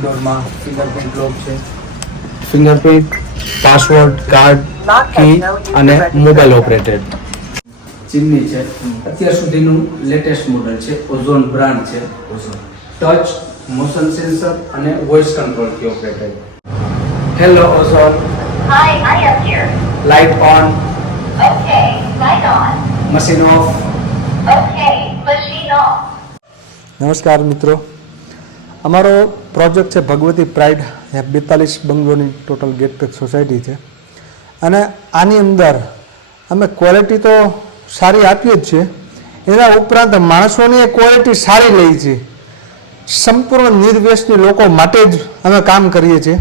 Main ડોરમાં fingerprint લોક છે. Fingerprint password card key અને mobile operated. Chimney છે. અત્યાર સુધીનું લેટેસ્ટ મોડલ છે. ઓઝોન બ્રાન્ડ છે. ટચ મોશન સેન્સર અને voice કંટ્રોલથી operated. Hello Ozone. Hi I am here light on okay light on machine off okay machine off નમસ્કાર મિત્રો. અમારો પ્રોજેક્ટ છે ભગવતી પ્રાઇડ એ બેતાલીસ બંગલોની ટોટલ ગેટ પેક સોસાયટી છે. અને આની અંદર અમે ક્વોલિટી તો સારી આપીએ જ છીએ. એના ઉપરાંત માણસોની ક્વોલિટી સારી લઈ છે સંપૂર્ણ નિર્વેશની લોકો માટે જ અમે કામ કરીએ છીએ.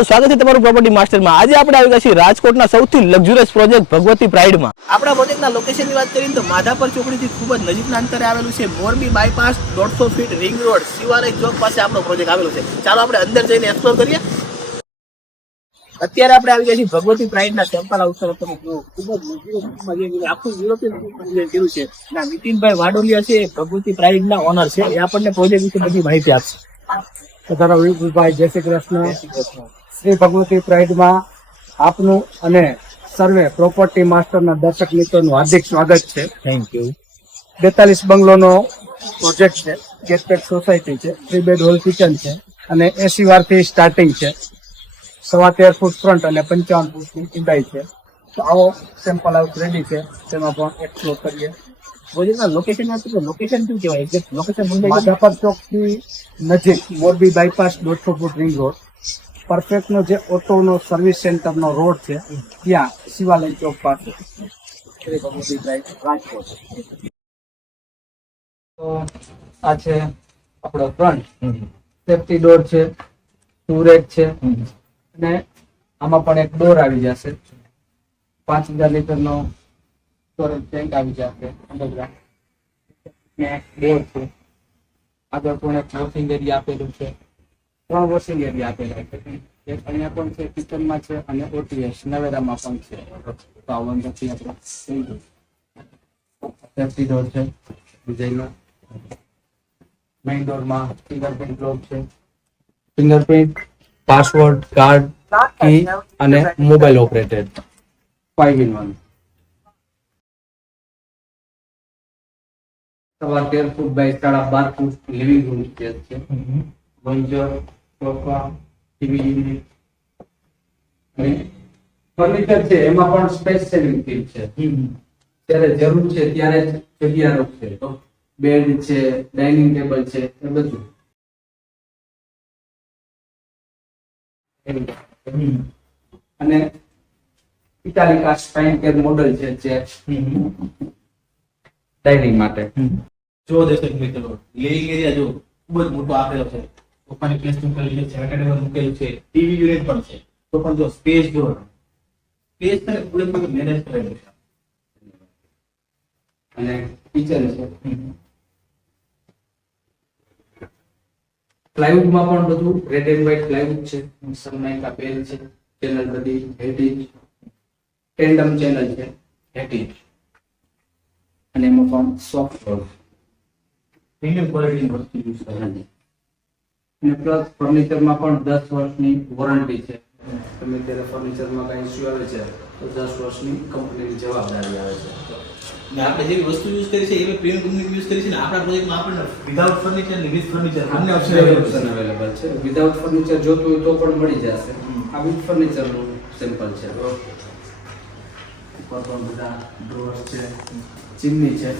દોસ્તો સ્વાગત છે તમારું પ્રોપર્ટી માસ્ટરમાં આજે આપણે આવી ગયા છીએ રાજકોટના સૌથી લક્ઝુરિયસ પ્રોજેક્ટ ભગવતી પ્રાઇડમાં આપણા પ્રોજેક્ટના લોકેશનની વાત કરીએ તો માધાપર ચોકડીથી ખૂબ જ નજીકના અંતરે આવેલું છે મોરબી બાયપાસ દોઢસો feet ring road Shivalay Chowk પાસે આપણો પ્રોજેક્ટ આવેલો છે. ચાલો આપણે અંદર જઈને એક્સપ્લોર કરીએ. અત્યારે આપણે આવી ગયા છીએ ભગવતી પ્રાઇડના ટેમ્પલ હાઉસ તરફ. તમે જુઓ ખૂબ જ આખું યુરોપિયન કર્યું છે. ના નીતિનભાઈ વાડોલિયા છે ભગવતી ભગવતી પ્રાઇડના ઓનર છે. એ આપણને પ્રોજેક્ટ વિશે બધી માહિતી આપશે. તમારા વિપુલભાઈ જય શ્રી કૃષ્ણ. શ્રી ભગવતી પ્રાઇડમાં આપનું અને સર્વે પ્રોપર્ટી માસ્ટરના દર્શક મિત્રોનું હાર્દિક સ્વાગત છે. થેન્ક યુ બેતાલીસ બંગલોનો પ્રોજેક્ટ છે ગેટપેક સોસાયટી છે થ્રી બેડ હોલ કિચન છે અને એસી વારથી સ્ટાર્ટિંગ છે. સવા તેર ફૂટ ફ્રન્ટ અને પંચાવન ફૂટની ઊંડાઈ છે. તો આવો સેમ્પલ હાઉસ રેડી છે તેમાં પણ એક્સપ્લોર કરીએ. પ્રોજેક્ટના લોકેશન આપી લોકેશન શું કહેવાય? એક્ઝેક્ટ લોકેશન મુંબઈ ચોકથી નજીક મોરબી બાયપાસ દોઢસો ફૂટ રિંગ રોડ પરફેક્ટનો જે ઓટોનો સર્વિસ સેન્ટરનો રોડ છે, ત્યાં શિવાલય ચોક પાસે રાજકોટ આ છે આપણો ફ્રન્ટ સેફ્ટી ડોર છે ટુ રેક છે. અને આમાં પણ એક ડોર આવી જશે. પાંચ હજાર લીટરનો સ્ટોરેજ ટેન્ક આવી જશે અંડરગ્રાઉન્ડ ડોર છે. આગળ પણ એક વોશિંગ એરિયા આપેલું છે. ત્રણ વોશિંગ એરિયા આપેલા છે. એક અહીંયા પણ છે કિચનમાં છે અને ઓટીએસ નવેરામાં પણ છે. તો આ નથી આપણે સેફ્ટી ડોર છે. ડિઝાઇનનો. મેઇન ડોરમાં ફિંગરપ્રિન્ટ લોક છે. ફિંગરપ્રિન્ટ પાસવર્ડ કાર્ડ કી અને mobile operated five in one સવા તેર ફૂટ બાય સાડા બાર ફૂટ લિવિંગ રૂમ સ્પેસ છે મંજર સોફા ટીવી યુનિટ અને ફર્નિચર છે એમાં પણ સ્પેસ સેવિંગ થીમ છે. ત્યારે જરૂર છે ત્યારે જ જગ્યા રોકશે. તો બેડ છે ડાઇનિંગ ટેબલ છે એ બધું. અને ઇટાલિકા સ્પાઇન કેર મોડલ છે. જે ડાઇનિંગ માટે જો દર્શક મિત્રો લિવિંગ એરિયા જો ખૂબ જ મોટો આપેલો છે. સોફાની પ્લેસ મૂકેલી છે સેનેટાઈઝર મૂકેલું છે ટીવી યુનિટ પણ છે. તો પણ જો સ્પેસ જો સ્પેસ ને પૂરેપૂરું મેનેજ કરેલું છે અને ટીચર છે પ્લાયવુડમાં પણ બધું રેડ એન્ડ વ્હાઇટ પ્લાયવુડ છે સનમાઇકા પેલ છે ચેનલ બધી હેટીજ ટેન્ડમ ચેનલ છે હેટીજ અને એમાં પણ સોફ્ટ પ્રીમિયમ ક્વોલિટીની વસ્તુ યુઝ કરે છે અને પ્લસ ફર્નિચરમાં પણ દસ વર્ષની વોરંટી છે. તમે ત્યારે ફર્નિચરમાં કઈ ઇસ્યુ આવે છે તો દસ વર્ષની કંપનીની જવાબદારી આવે છે. ને આપણે જે વસ્તુ યુઝ કરી છે એ પ્રીમિયમ કંપની યુઝ કરી છે ને આપણા પ્રોજેક્ટમાં આપણને વિધાઉટ ફર્નિચર વિથ ફર્નિચર બંને ઓપ્શન ઓપ્શન અવેલેબલ છે. વિધાઉટ ફર્નિચર જોતું હોય તો પણ મળી જશે. આ વિથ ફર્નિચરનું સિમ્પલ છે. ઉપર પણ બધા ડ્રોઅર્સ છે ચીમની છે.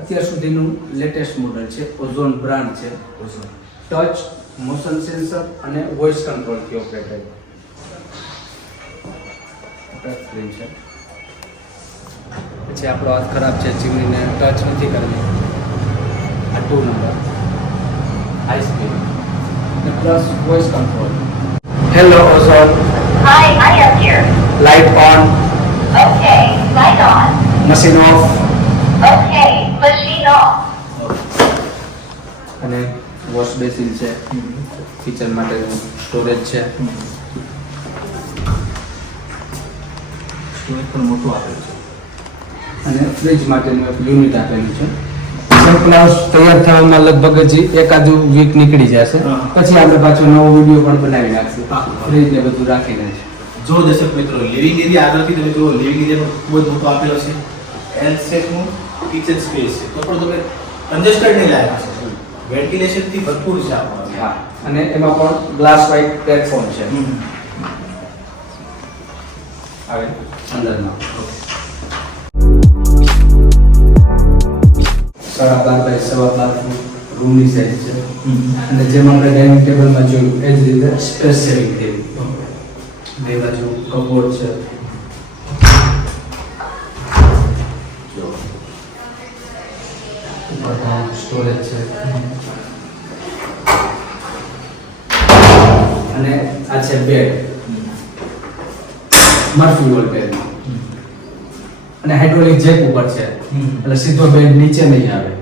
અત્યાર સુધીનું લેટેસ્ટ મોડલ છે ઓઝોન બ્રાન્ડ છે. ટચ મોશન સેન્સર અને વોઇસ કંટ્રોલથી ઓપરેટેડ ટચ સ્ક્રીન છે. પછી આપણો હાથ ખરાબ છે ચીમડીને ટચ નથી કરવી. આ ટુ નંબર હાઈ સ્પીડ અને plus voice control hello Ozone hi I am here light on okay light on machine off okay machine off અને વોશ બેસિન છે. કિચન માટેનું સ્ટોરેજ છે. સ્ટોરેજ પણ મોટું આપેલું છે. અને ફ્રીજ માટેનું એક યુનિટ આપેલું છે. સનફ્લાવર્સ તૈયાર થવામાં લગભગ જ એકાદુ વીક નીકળી જશે. પછી આપણે પાછો નવો વીડિયો પણ બનાવી નાખશું. ફ્રીજ ને બધું રાખીને જો દર્શક મિત્રો લિવિંગ એરિયા આગળથી તમે જો લિવિંગ એરિયા ખૂબ જ મોટો આપેલો છે. એલ શેપનું કિચન સ્પેસ છે તો પણ તમે કન્જેસ્ટેડ નહીં લાગ્યા છે વેન્ટિલેશનથી ભરપૂર છે આપણો હા અને એમાં પણ ગ્લાસ વાઇટ પ્લેટફોર્મ છે. આવે? અંદરમાં. સાડા બાર બાય સવા બાર રૂમની સાઈઝ છે. અને જેમ આપણે ડાઇનિંગ ટેબલમાં જોયું એ જ રીતે સ્પેસ સેવિંગ થયેલી બે બાજુ કપોર્ડ છે. સ્ટોરેજ છે અને આ છે બેડ મર્ફી વોલ બેડ અને હાઇડ્રોલિક જેક ઉપર છે. એટલે સીધો બેડ નીચે નહીં આવે.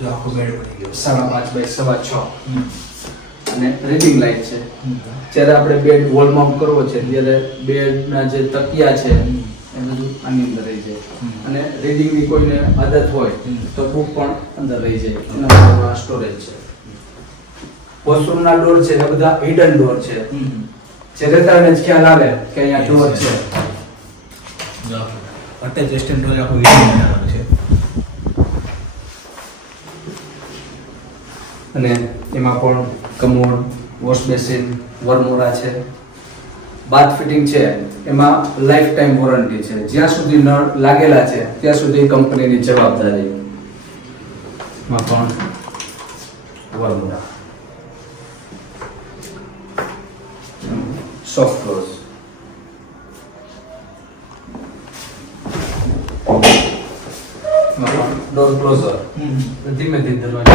જો આખો બેડ બની ગયો. સાડા પાંચ બાય સવા છ. અને રીડિંગ લાઇટ છે. જ્યારે આપણે બેડ વોલ માઉન્ટ કરવો છે ત્યારે બેડના જે તકિયા છે એ બધું આની અંદર રહી જાય. અને રીડિંગની કોઈને આદત હોય તો બુક પણ અંદર રહી જાય. એના સ્ટોરેજ છે. વોશરૂમના ડોર છે એ બધા હિડન ડોર છે. જે રહેતા જ ખ્યાલ આવે કે અહીંયા ડોર છે. અટેચ વેસ્ટર્ન ડોર આખો બનાવવાનો છે. અને એમાં પણ કમોડ વોશ બેસિન વરમોરા છે. બાથ ફિટિંગ છે એમાં લાઈફ ટાઈમ વોરંટી છે. જ્યાં સુધી નળ લાગેલા છે ત્યાં સુધી કંપનીની જવાબદારી. એમાં પણ Varmora soft close door closer ધીમે ધીમે દરવાજો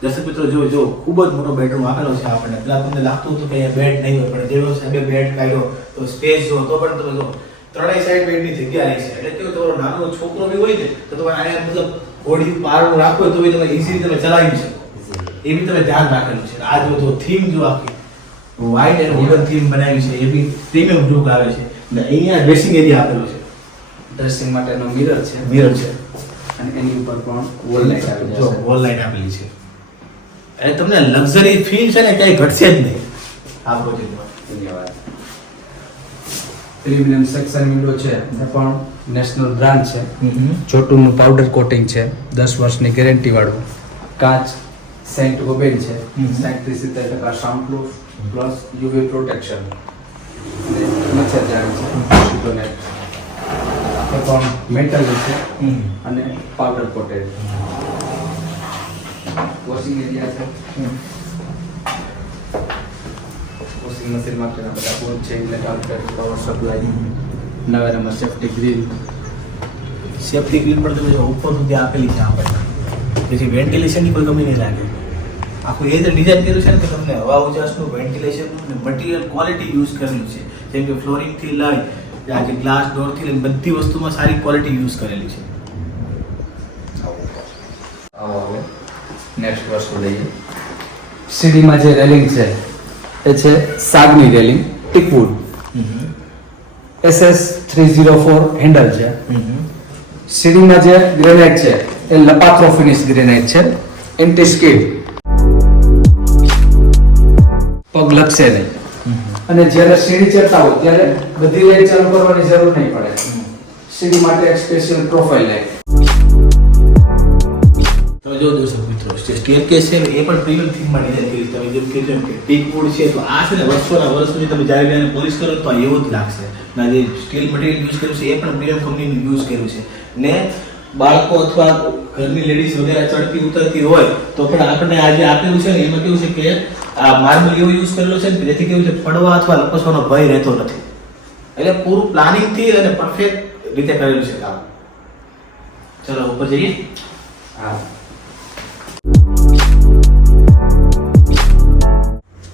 દર્શક મિત્રો જો જો ખૂબ જ મોટો બેડરૂમ આપેલો છે આપણને. પેલા તમને લાગતું હતું કે અહીંયા બેડ નહીં હોય પણ જેવો સાહેબે બેડ કાઢ્યો તો સ્પેસ જો તો પણ તમે જો ત્રણેય સાઈડ બેડની જગ્યા રહી છે. એટલે કેવું તમારો નાનો છોકરો બી હોય ને તો તમે અહીંયા મતલબ ઘોડી પારણું રાખો તો બી તમે ઇઝીલી તમે ચલાવી શકો. એ બી તમે ધ્યાન રાખેલું છે. આ જો તો થીમ જો આખી વ્હાઇટ એન્ડ વુડન થીમ બનાવી છે એ બી પ્રીમિયમ લુક આવે છે. અને અહીંયા ડ્રેસિંગ એરિયા આપેલો છે. ડ્રેસિંગ માટેનો મિરર છે. મિરર છે. અને એની ઉપર પણ વોલ લાઇટ જો જશે વોલ લાઇટ આપેલી છે. એટલે તમને લક્ઝરી ફીલ છે ને ક્યાંય ઘટશે જ નહીં. આ પ્રોજેક્ટમાં ધન્યવાદ. પ્રીમિયમ સેક્શન વિન્ડો છે એ પણ નેશનલ બ્રાન્ડ છે. ચોટુનું પાવડર કોટિંગ છે. દસ વર્ષની ગેરંટી વાળું. કાચ સેન્ટ ઓબેન છે. સાઠથી સિત્તેર ટકા સાઉન્ડપ્રૂફ પ્લસ યુવી પ્રોટેક્શન અને મચ્છરજાળી છે. એ પણ મેટલ છે. અને પાવડર કોટેડ વોશિંગ એરિયા છે વોશિંગ મશીન માટેના બધા બોર્ડ છે એટલે પાવર સપ્લાય નવેરામાં સેફ્ટી ગ્રીલ સેફ્ટી ગ્રીલ પણ તમે જો ઉપર સુધી આપેલી છે આપણને તેથી વેન્ટિલેશનની કોઈ કમી નહીં લાગે આખું એ જ ડિઝાઇન કર્યું છે ને કે તમને હવા ઉજાસનું વેન્ટિલેશનનું અને મટીરિયલ ક્વોલિટી યુઝ કરેલું છે જેમ કે ફ્લોરિંગથી લઈ આ જે ગ્લાસ ડોરથી લઈને બધી વસ્તુમાં સારી ક્વોલિટી યુઝ કરેલી છે આવો હવે નેક્સ્ટ વસ્તુ લઈએ. સીડીમાં જે રેલિંગ છે એ છે સાગની railing teakwood. SS three zero four handle છે. સીડીમાં જે ગ્રેનાઇટ છે એ લપાત્રો ફિનિશ ગ્રેનાઇટ છે. Anti skid. પગ લપસે નહીં. અને જ્યારે સીડી ચડતા હોય ત્યારે બધી લાઈટ ચાલુ કરવાની જરૂર નહીં પડે. સીડી માટે એક સ્પેશિયલ પ્રોફાઇલ લાઈટ તો જો દર્શક મિત્રો સ્ટેરકેસ છે, એ પણ પ્રીમિયમ થીમમાં ડિઝાઇન કરી તમે જેમ કીધું એમ કે ટીક વુડ છે, તો આ છે ને વર્ષોના વર્ષ સુધી તમે જ્યારે આને પોલિશ કરો તો એવું જ લાગશે. ના જે સ્ટીલ મટીરિયલ યુઝ કર્યું છે, એ પણ પ્રીમિયમ કંપનીનું યુઝ કર્યું છે. ને બાળકો અથવા ઘરની લેડીઝ વગેરે ચડતી ઉતરતી હોય, તો પણ આપણને આજે આપેલું છે ને, એમાં કેવું છે કે આ માર્બલ એવો યુઝ કરેલો છે ને જેથી કેવું છે પડવા અથવા લપસવાનો ભય રહેતો નથી. એટલે પૂરું પ્લાનિંગથી અને પરફેક્ટ રીતે કરેલું છે કામ. ચલો, ઉપર જઈએ. હા.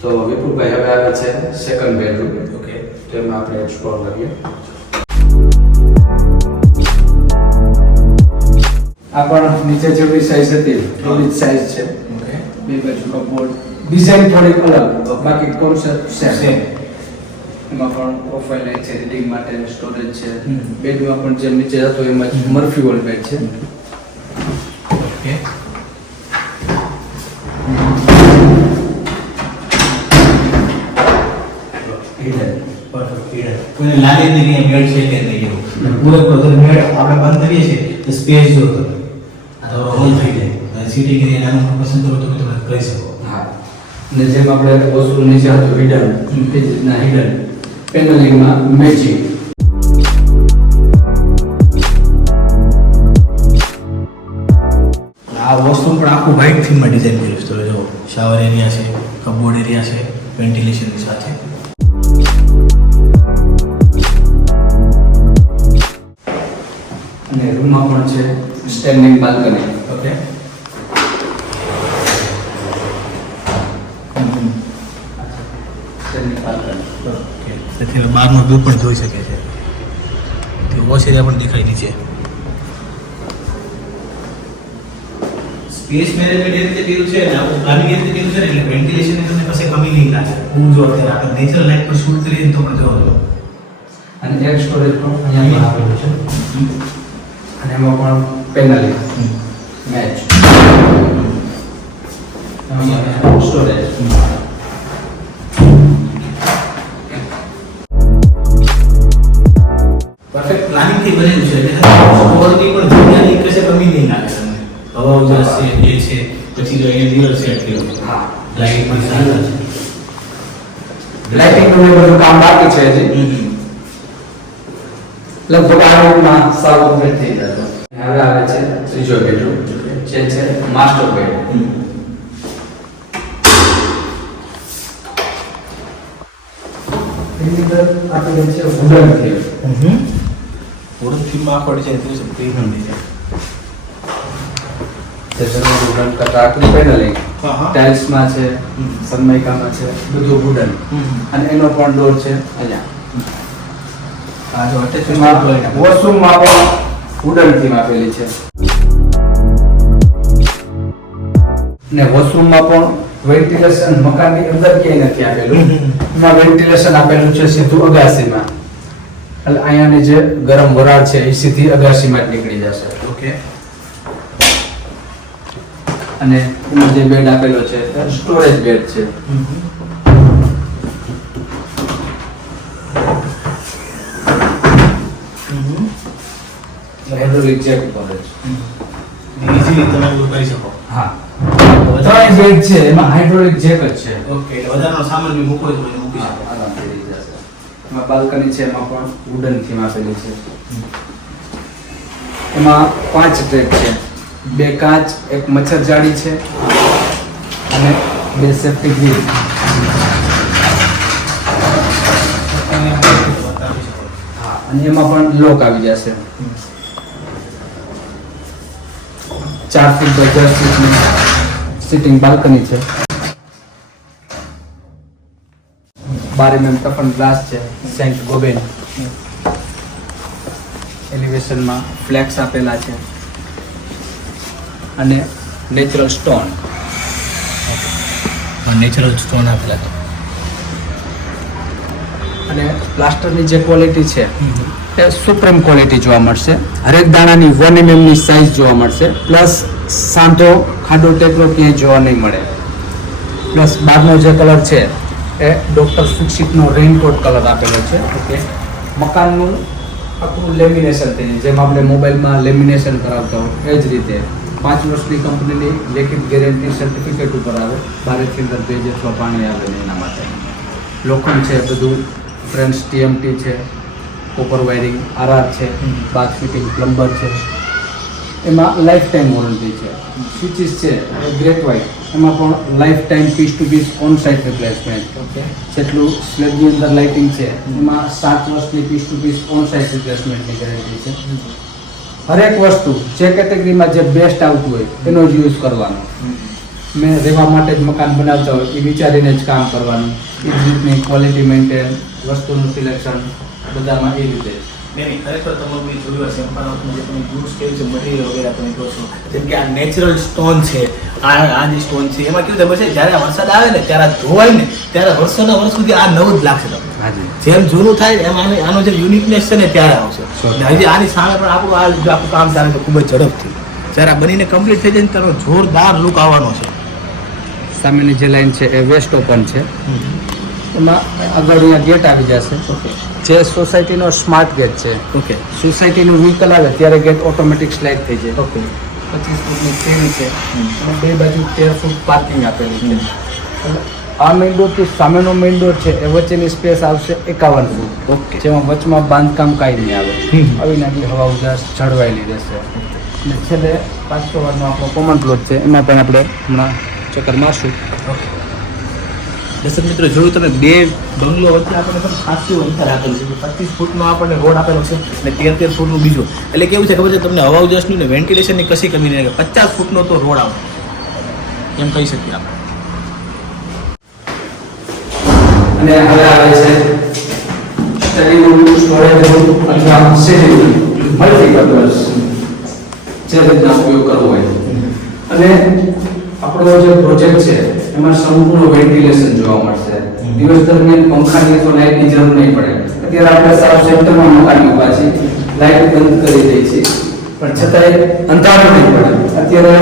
તો વિપુલભાઈ હવે આવે છે સેકન્ડ બેડરૂમ ઓકે તો એમાં આપણે એક્સપ્લોર કરીએ. આ પણ નીચે જેવી સાઈઝ હતી એવી જ સાઈઝ છે. ઓકે બે બાજુ બોર્ડ ડિઝાઇન થોડીક અલગ બાકી કોન્સેપ્ટ સેમ એમાં પણ પ્રોફાઇલ લાઈટ છે રીડિંગ માટે સ્ટોરેજ છે. બેડમાં પણ જેમ નીચે હતો એમાં જ મર્ફી વોલ બેડ છે. ઓકે કોઈને લાગે જ નહીં મેળ છે કે નહીં એવું. પૂરેપૂરો તો મેળ આપણે બંધ કરીએ છીએ તો સ્પેસ જો તમે. આ તો હોલ થઈ જાય. સીટિંગ એરિયા નાનું પસંદ કરો તો તમે કરી શકો. હા. અને જેમ આપણે વસ્તુ નીચે હતું હિડન એ જ રીતના હિડન પેનલિંગમાં મેચિંગ આ વસ્તુ પણ આખું વ્હાઇટ થીમમાં ડિઝાઇન કર્યું છે. તમે જો શાવર એરિયા છે કબોર્ડ એરિયા છે વેન્ટિલેશન સાથે. અને રૂમમાં પણ છે. Standing balcony. ઓકે. તેથી બહારનો વ્યૂ પણ જોઈ શકે છે. તે વોશ એરિયા પણ દેખાય નીચે. સ્પેસ મેનેજમેન્ટ એ રીતે કર્યું છે ને આવું પ્લાનિંગ એ રીતે કર્યું છે ને એટલે વેન્ટિલેશનની તમને પાસે કમી નહીં લાગે. હું જો અત્યારે આપણે નેચરલ લાઇટ પર શૂટ કરીએ તો પણ જોવો અને એક સ્ટોરેજ પણ અહીંયા આવેલું છે. અને એમાં પણ મેચ. સ્ટોરેજ પરફેક્ટ પ્લાનિંગથી બનેલું છે. એટલે પણ જગ્યાની કશે કમી નહીં લાગે તમને. હવા ઉજાસ છે એ છે પછી જો અહીંયા મિરર સેટ કર્યો હા. લાઇટ પણ સારા છે. લાઇટિંગનું બધું કામ બાકી છે હજી. લગભગ આ રૂમમાં સાવ કમ્પ્લીટ થઈ જતો હવે આવે છે ત્રીજો બેડરૂમ જે છે માસ્ટર બેડ હમ. એની અંદર આપેલું છે વુડન થીમ હમ. થીમમાં આખો છે તો છે પ્રીમિયમ છે. જે વુડન કરતા આટલું પેનલિંગ હા હા. ટાઇલ્સમાં છે સનમાઇકામાં છે બધું વુડન અને એનો પણ ડોર છે અહીંયા આ જો એમાં અટેચમેન્ટ વોશરૂમમાં પણ વુડન થીમ છે. ને વોશરૂમમાં પણ વેન્ટિલેશન મકાનની અંદર ક્યાંય નથી આપેલું. એમાં વેન્ટિલેશન આપેલું છે સીધું અગાસીમાં. એટલે અહીંયાની જે ગરમ વરાળ છે એ સીધી અગાસીમાં જ નીકળી જશે. ઓકે. અને એમાં જે બેડ આપેલો છે સ્ટોરેજ બેડ છે. હાઇડ્રોલિક જેક કરે છે ઇઝીલી તમે એવું કરી શકો. હા. ત્રણ જેક છે એમાં હાઇડ્રોલિક જેક જ છે. ઓકે એટલે વધારાનો સામાન બી મૂકવો તો મૂકી શકો. આરામથી રહી જશે. એમાં બાલ્કની છે એમાં પણ વુડન થીમ આપેલી છે. એમાં પાંચ ટ્રેક છે. બે કાચ એક મચ્છર જાળી છે અને બે સેફ્ટી ગ્રીલ અને એમાં પણ લોક આવી જશે. ચાર ફીટ બાય દસ ફીટની સિટિંગ બાલ્કની છે. બારે મેમ ટફન ગ્લાસ છે સેન્ટ ગોબેન. એલિવેશનમાં ફ્લેક્સ આપેલા છે. અને નેચરલ સ્ટોન નેચરલ સ્ટોન આપેલા છે. અને પ્લાસ્ટરની જે ક્વોલિટી છે એ સુપ્રીમ ક્વોલિટી જોવા મળશે. હરેક દાણાની વન એમએમની સાઇઝ જોવા મળશે. પ્લસ સાંધો, ખાડો ટેકરો ક્યાંય જોવા નહીં મળે. પ્લસ બહારનો જે કલર છે, એ ડોક્ટર ફિક્સિટનો રેઇનકોટ કલર આપેલો છે. ઓકે. મકાનનું આખું લેમિનેશન થઈ જેમ આપણે મોબાઈલમાં લેમિનેશન કરાવતા હોય, એ જ રીતે. પાંચ વર્ષની કંપનીની લેખિત ગેરંટી સર્ટિફિકેટ ઉપર આવે. ભારતની અંદર ભેજ અથવા પાણી આવે એના માટે. લોખંડ છે બધું ફ્રેન્ડ્સ ટીએમટી છે. કોપર વાયરિંગ આરઆર છે બાથ ફિટિંગ પ્લમ્બર છે. એમાં લાઈફ ટાઈમ વોરંટી છે. સ્વિચીસ છે ગ્રેટ વાઇટ એમાં પણ lifetime piece to piece on site replacement okay. જેટલું સ્લેબની અંદર લાઇટિંગ છે એમાં સાત વર્ષની piece to piece on site રિપ્લેસમેન્ટની guarantee છે. હરેક વસ્તુ જે કેટેગરીમાં જે બેસ્ટ આવતું હોય એનો જ યુઝ કરવાનો. મેં રહેવા માટે જ મકાન બનાવતા હોય એ વિચારીને જ કામ કરવાનું. એ જ રીતની ક્વોલિટી મેન્ટેન વસ્તુનું સિલેક્શન બધામાં એ રીતે. નહીં નહીં ખરેખર તમારું એ જોયું હશે અમદાવાદમાં જે તમે યુઝ કર્યું છે મટીરિયલ વગેરે તમે કહો છો. જેમ કે આ નેચરલ સ્ટોન છે આ આ જે સ્ટોન છે એમાં કેવું ખબર છે જ્યારે વરસાદ આવે ને ત્યારે આ ધોવાય ને ત્યારે વર્ષોના વર્ષ સુધી આ નવું જ લાગશે તમને. જેમ જૂનું થાય એમ આને- આનો જે યુનિકનેસ છે ને ત્યારે આવશે. અને હજી આની સામે પણ આપણું આ જો આપણું કામ ચાલે છે ખૂબ જ ઝડપથી. જ્યારે આ બનીને કમ્પ્લીટ થઈ જાય ને ત્યારે જોરદાર લુક આવવાનો છે. સામેની જે લાઈન છે એ વેસ્ટ ઓપન છે. એમાં આગળ અહીંયા ગેટ આવી જશે. જે સોસાયટીનો સ્માર્ટ ગેટ છે. ઓકે સોસાયટીનું વ્હીકલ આવે ત્યારે ગેટ ઓટોમેટિક સ્લાઇડ થઈ જાય. ઓકે પચીસ ફૂટની સીડી છે. અને બે બાજુ તેર ફૂટ પાર્કિંગ આપેલી છે. આ મેઇન ડોરથી સામેનો મેઇન ડોર છે એ વચ્ચેની સ્પેસ આવશે એકાવન ફૂટ. ઓકે જેમાં વચમાં બાંધકામ કાંઈ નહીં આવે. આવી નાની હવા ઉજાસ જળવાયેલી રહેશે. અને છેલ્લે પાંચસો વારનો આપણો કોમન પ્લોટ છે. એમાં પણ આપણે હમણાં ચક્કર મારશું. દર્શક મિત્રો જોયું તમે બે બંગલો વચ્ચે આપણને પણ ખાસું અંતર આપેલું છે પચીસ ફૂટનો આપણને રોડ આપેલો છે અને તેર તેર ફૂટનું બીજું. એટલે કેવું છે ખબર છે? તમને હવા ઉજાસની ને વેન્ટિલેશનની કશી કમી નહીં પચાસ ફૂટનો તો રોડ આવે. એમ કહી શકીએ આપણે. અને હવે આવે છે સ્ટડી રૂમ સ્ટોરેજ રૂમ અથવા સીડી રૂમ મલ્ટીપર્પઝ જે રીતના ઉપયોગ કરવો હોય. અને આપણો જે પ્રોજેક્ટ છે એમાં સંપૂર્ણ વેન્ટિલેશન જોવા મળશે. દિવસ દરમિયાન પંખાની અથવા લાઇટની જરૂર નહીં પડે. અત્યારે આપણે સાવ સેન્ટરમાં મકાન ઊભા છીએ. લાઇટ બંધ કરી દઈ છે. પણ છતાંય અંધારું નહીં પડે. અત્યારે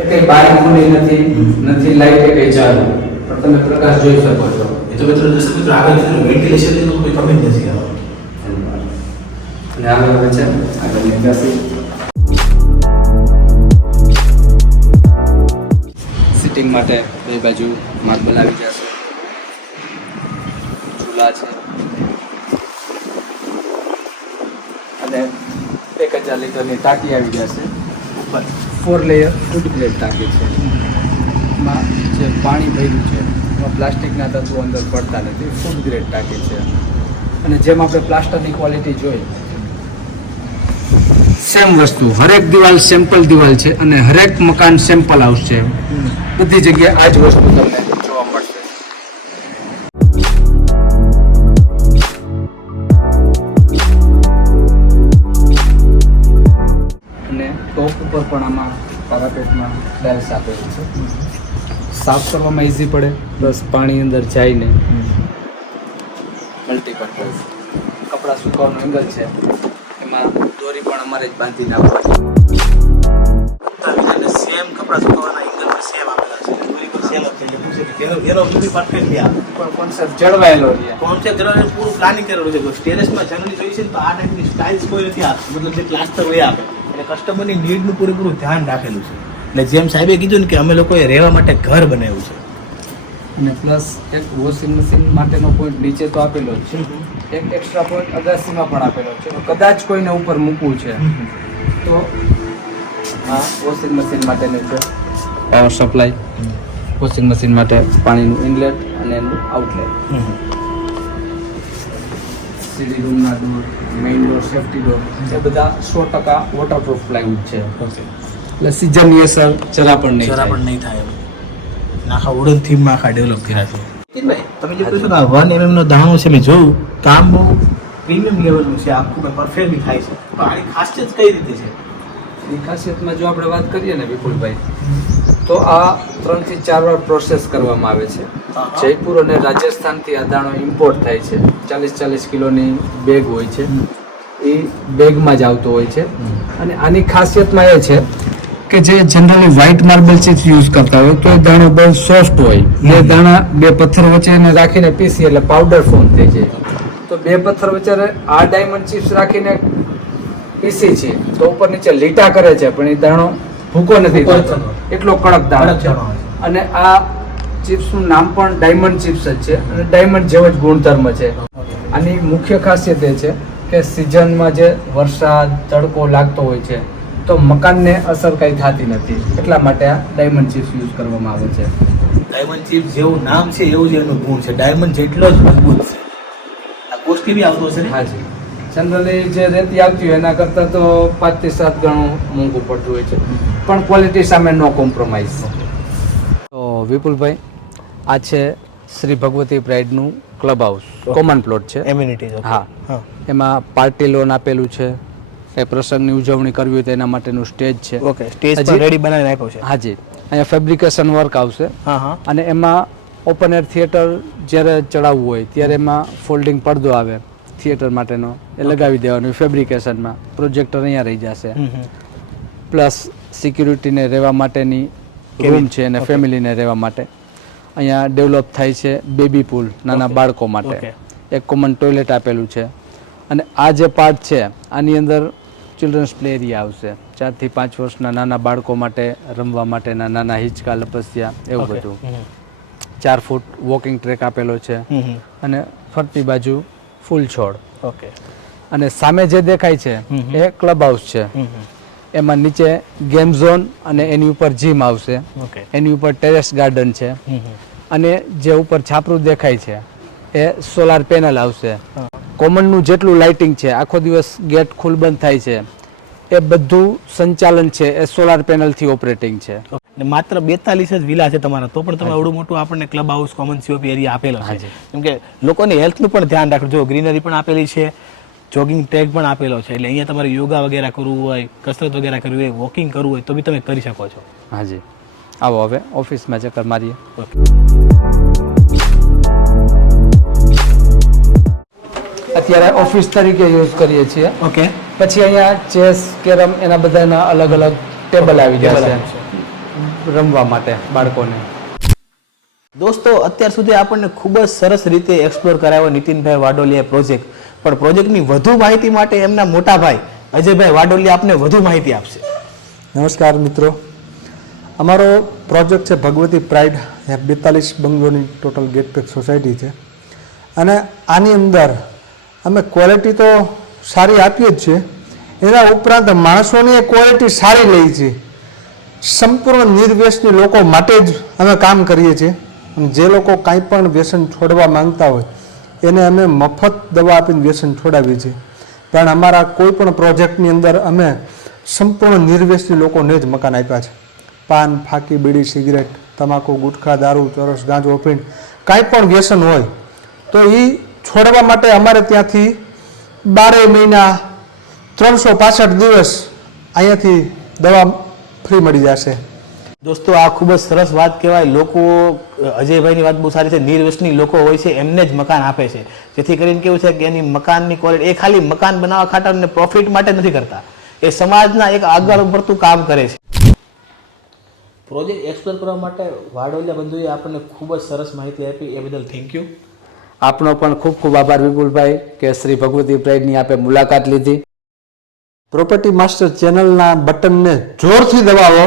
એ કંઈ બારી ખુલી નથી. નથી લાઇટ એ કંઈ ચાલુ. પણ તમે પ્રકાશ જોઈ શકો છો. એ તો મિત્રો દર્શક મિત્રો આગળ તો કોઈ કમી નથી. અને આગળ હવે છે. આગળની ક્લાસી માટે બે બાજુ માર્બલ આવી જશે ચૂલા છે. અને એક હજાર લીટરની ટાંકી આવી જશે ઉપર ફોર લેયર ફૂડ ગ્રેડ ટાંકી છે. એમાં જે પાણી ભર્યું છે, એમાં પ્લાસ્ટિકના તત્વો અંદર પડતા નથી ફૂડ ગ્રેડ ટાંકી છે. અને જેમ આપણે પ્લાસ્ટરની ક્વોલિટી જોઈ સેમ વસ્તુ. હરેક દિવાલ સેમ્પલ દિવાલ છે અને હરેક મકાન સેમ્પલ હાઉસ છે. બધી જગ્યાએ આ જ વસ્તુ તમને જોવા મળશે. અને ટોપ ઉપર પણ આમાં પારાપેટમાં ટાઇલ્સ આપેલી છે. સાફ કરવામાં ઈઝી પડે પ્લસ પાણી અંદર જઈને મલ્ટીપર્પઝ કપડાં સુકવાનો એંગલ છે. અમારે જ બાંધી અને સેમ કપડા સુકવવાના એંગલ પણ સેમ આપેલા છે. છે. છે છે છે. કસ્ટમરની નીડનું પૂરેપૂરું ધ્યાન રાખેલું છે. એટલે જેમ સાહેબે કીધું ને કે અમે લોકોએ રહેવા માટે ઘર બનાવ્યું છે. અને પ્લસ એક વોશિંગ મશીન માટેનો પોઈન્ટ નીચે તો આપેલો જ છે. એક એક્સ્ટ્રા પોઈન્ટ અગાસીમાં પણ આપેલો છે. કદાચ કોઈને ઉપર મૂકવું છે. તો આ વોશિંગ મશીન માટેનું છે. પાવર સપ્લાય વોશિંગ મશીન માટે પાણીનું ઇનલેટ અને એનું આઉટલેટ સીડી રૂમના door main door safety door એ બધા સો ટકા વોટરપ્રૂફ પ્લાયવુડ છે. એટલે સિઝનની અસર જરા પણ નહીં જરા પણ નહીં થાય. આખા વુડન થીમમાં આખા ડેવલપ કર્યા છે. તમે જે કહ્યું કે આ વન એમએમ નો દાણો છે મેં જોયું. કામ બહુ પ્રીમિયમ લેવલનું છે આખું પરફેક્ટલી થાય છે. પણ આની ખાસિયત કઈ રીતે છે? એની ખાસિયતમાં જો આપણે વાત કરીએ ને વિપુલભાઈ તો આ ત્રણથી ચાર વાર પ્રોસેસ કરવામાં આવે છે. જયપુર અને રાજસ્થાનથી આ દાણો ઇમ્પોર્ટ થાય છે. ચાલીસ ચાલીસ કિલોની બેગ હોય છે. એ બેગમાં જ આવતો હોય છે. અને આની ખાસિયતમાં એ છે કે જે generally white marble chips use કરતા હોય તો એ દાણો બહુ સોફ્ટ હોય. બે દાણા બે પથ્થર વચ્ચે રાખીને પીસી એટલે પાવડર ફોર્મ થઈ જાય. તો બે પથ્થર વચ્ચે આ ડાયમંડ ચિપ્સ રાખીને પીસી છે. તો ઉપર નીચે લીટા કરે છે પણ એ દાણો ભૂકો નથી. એટલો કડક દાણો. અને આ ચિપ્સનું નામ પણ ડાયમંડ ચિપ્સ જ છે. અને ડાયમંડ જેવો જ ગુણધર્મ છે. આની મુખ્ય ખાસિયત એ છે કે સિઝનમાં જે વરસાદ તડકો લાગતો હોય છે તો મકાનને અસર કંઈ થતી નથી. એટલા માટે આ ડાયમંડ ચિપ્સ યુઝ કરવામાં આવે છે. ડાયમંડ ચિપ્સ જેવું નામ છે એવું જ એનું ગુણ છે. ડાયમંડ જેટલો જ મજબૂત છે. આ કોસ્ટલી બી આવતો છે હા જી. જનરલી જે રેતી આવતી હોય એના કરતાં તો પાંચથી સાત ગણું મોંઘું પડતું હોય છે. પણ ક્વોલિટી સામે નો કોમ્પ્રોમાઇઝ તો વિપુલભાઈ આ છે શ્રી ભગવતી પ્રાઇડનું ક્લબ હાઉસ કોમન પ્લોટ છે. એમ્યુનિટી હા. એમાં પાર્ટી લોન આપેલું છે. એ પ્રસંગની ઉજવણી કરવી હોય તો એના માટેનું સ્ટેજ છે. ઓકે સ્ટેજ હજી- રેડી બનાવીને આપ્યો છે. હાજી. અહીંયા ફેબ્રિકેશન વર્ક આવશે. હા હા. અને એમાં ઓપન એર થિયેટર જ્યારે ચડાવવું હોય ત્યારે એમાં ફોલ્ડિંગ પડદો આવે થિયેટર માટેનો. એ લગાવી દેવાનું ફેબ્રિકેશનમાં પ્રોજેક્ટર અહીંયા રહી જશે. પ્લસ સિક્યુરિટીને રહેવા માટેની રૂમ છે અને ફેમિલીને રહેવા માટે. અહીંયા ડેવલપ થાય છે બેબી પુલ નાના બાળકો માટે. એક કોમન ટોયલેટ આપેલું છે. અને આ જે પાર્ટ છે આની અંદર ચિલ્ડ્રન્સ પ્લે એરિયા આવશે. ચારથી પાંચ વર્ષના નાના બાળકો માટે રમવા માટેના નાના હિંચકા લપસ્યા એવું બધું. ચાર ફૂટ વોકિંગ ટ્રેક આપેલો છે. અને ફરતી બાજુ ફૂલ છોડ. ઓકે. અને સામે જે દેખાય છે એ ક્લબ હાઉસ છે. એમાં નીચે ગેમ ઝોન અને એની ઉપર જીમ આવશે. એની ઉપર ટેરેસ ગાર્ડન છે. અને જે ઉપર છાપરું દેખાય છે એ સોલાર પેનલ આવશે. કોમનનું જેટલું લાઇટિંગ છે આખો દિવસ ગેટ ખુલ બંધ થાય છે એ બધું સંચાલન છે એ સોલાર પેનલથી ઓપરેટિંગ છે. ને માત્ર બેતાલીસ જ વિલા છે તમારા તો પણ તમે આવડું મોટું આપણને club house common COP area આપેલો છે. કેમ કે લોકોની હેલ્થનું પણ ધ્યાન રાખજો જો ગ્રીનરી પણ આપેલી છે જોગિંગ ટ્રેક પણ આપેલો છે એટલે અહીંયા તમારે યોગા વગેરે કરવું હોય કસરત વગેરે કરવી હોય વોકિંગ કરવું હોય તો બી તમે કરી શકો છો. હાજી. આવો હવે ઓફિસમાં ચક્કર મારીએ. અત્યારે ઓફિસ તરીકે યુઝ કરીએ છીએ. ઓકે પછી અહીંયા ચેસ કેરમ એના બધાના અલગ અલગ ટેબલ આવી જશે. રમવા માટે બાળકોને. દોસ્તો અત્યાર સુધી આપણને ખૂબ જ સરસ રીતે એક્સપ્લોર કરાવ્યો નીતિનભાઈ વાડોલિયા પ્રોજેક્ટ પણ પ્રોજેક્ટની વધુ માહિતી માટે એમના મોટા ભાઈ અજયભાઈ વાડોલિયા આપને વધુ માહિતી આપશે. નમસ્કાર મિત્રો. અમારો પ્રોજેક્ટ છે ભગવતી પ્રાઇડ. એ બેતાલીસ બંગલોની ટોટલ ગેટ પેક સોસાયટી છે. અને આની અંદર અમે ક્વોલિટી તો સારી આપીએ જ છીએ. એના ઉપરાંત માણસોની ક્વોલિટી સારી લઈ છે. સંપૂર્ણ નિર્વ્યસની લોકો માટે જ અમે કામ કરીએ છીએ. જે લોકો કાંઈ પણ વ્યસન છોડવા માંગતા હોય, એને અમે મફત દવા આપીને વ્યસન છોડાવીએ છીએ. પણ અમારા કોઈ પણ પ્રોજેક્ટની અંદર અમે સંપૂર્ણ નિર્વ્યસની લોકોને જ મકાન આપ્યા છે. પાન, ફાકી, બીડી, સિગરેટ, તમાકુ, ગુટખા, દારૂ, ચોરસ, ગાંજો પીણ કાંઈ પણ વ્યસન હોય, તો એ છોડવા માટે અમારે ત્યાંથી બારે મહિના ત્રણસો પાસઠ દિવસ અહીંયાથી દવા ફ્રી મળી જશે. દોસ્તો આ ખૂબ જ સરસ વાત કહેવાય. લોકો અજયભાઈની વાત બહુ સારી છે. નિર્વ્યસની લોકો હોય છે એમને જ મકાન આપે છે. જેથી કરીને કેવું છે કે એની મકાનની ક્વોલિટી એ ખાલી મકાન બનાવવા ખાતર અને પ્રોફિટ માટે નથી કરતા. એ સમાજના એક આગળ પડતું કામ કરે છે. પ્રોજેક્ટ એક્સપ્લોર કરવા માટે વાડોલિયા બંધુએ આપણને ખૂબ જ સરસ માહિતી આપી. એ બદલ થેન્ક યુ આપનો પણ ખૂબ ખૂબ આભાર વિપુલભાઈ કે શ્રી ભગવતી પ્રાઇડની આપે મુલાકાત લીધી. પ્રોપર્ટી માસ્ટર ચેનલના બટનને જોરથી દબાવો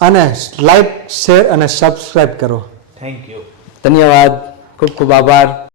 અને લાઈક શેર અને સબસ્ક્રાઈબ કરો. થેન્ક યુ ધન્યવાદ. ખૂબ ખૂબ આભાર.